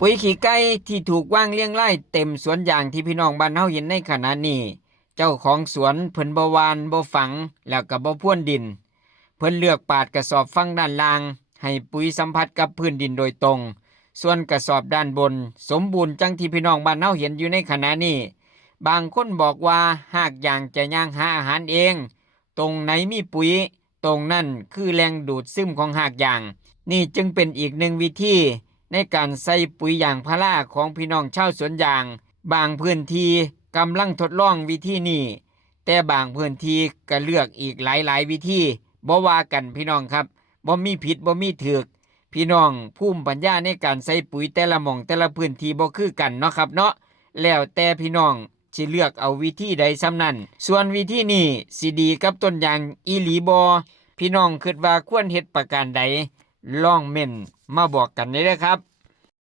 ปุ๋ยขี้ไก่ที่ถูกวางเรียงรายเต็มสวนยางที่พี่น้องบ้านเฮาเห็นในขณะนี้เจ้าของสวนเพิ่นบ่หว่านบ่ฝังแล้วก็บ่พรวนดินเพิ่นเลือกปาดกระสอบฝั่งด้านล่างให้ปุ๋ยสัมผัสกับพื้นดินโดยตรงส่วนกระสอบด้านบนสมบูรณ์จังที่พี่น้องบ้านเฮาเห็นอยู่ในขณะนี้บางคนบอกว่าหากยางจะย่างหาอาหารเองตรงไหนมีปุ๋ยตรงนั่นคือแหล่งดูดซึมของหากยางนี่จึงเป็นอีกหนึ่งวิธีในการใส่ปุ๋ยยางพาราของพี่น้องชาวสวนยางบางพื้นที่กำลังทดลองวิธีนี้แต่บางพื้นที่ก็เลือกอีกหลายวิธีบ่ว่ากันพี่น้องครับบ่มีผิดบ่มีถูกพี่น้องภูมิปัญญาในการใส่ปุ๋ยแต่ละหม่องแต่ละพื้นที่บ่คือกันเนาะครับเนาะแล้วแต่พี่น้องสิเลือกเอาวิธีใดซ้ำนั้นส่วนวิธีนี้สิดีกับต้นยางอีหลีบ่พี่น้องคิดว่าควรเฮ็ดประการใดลองเม่นมาบอกกันได้เด้อครับ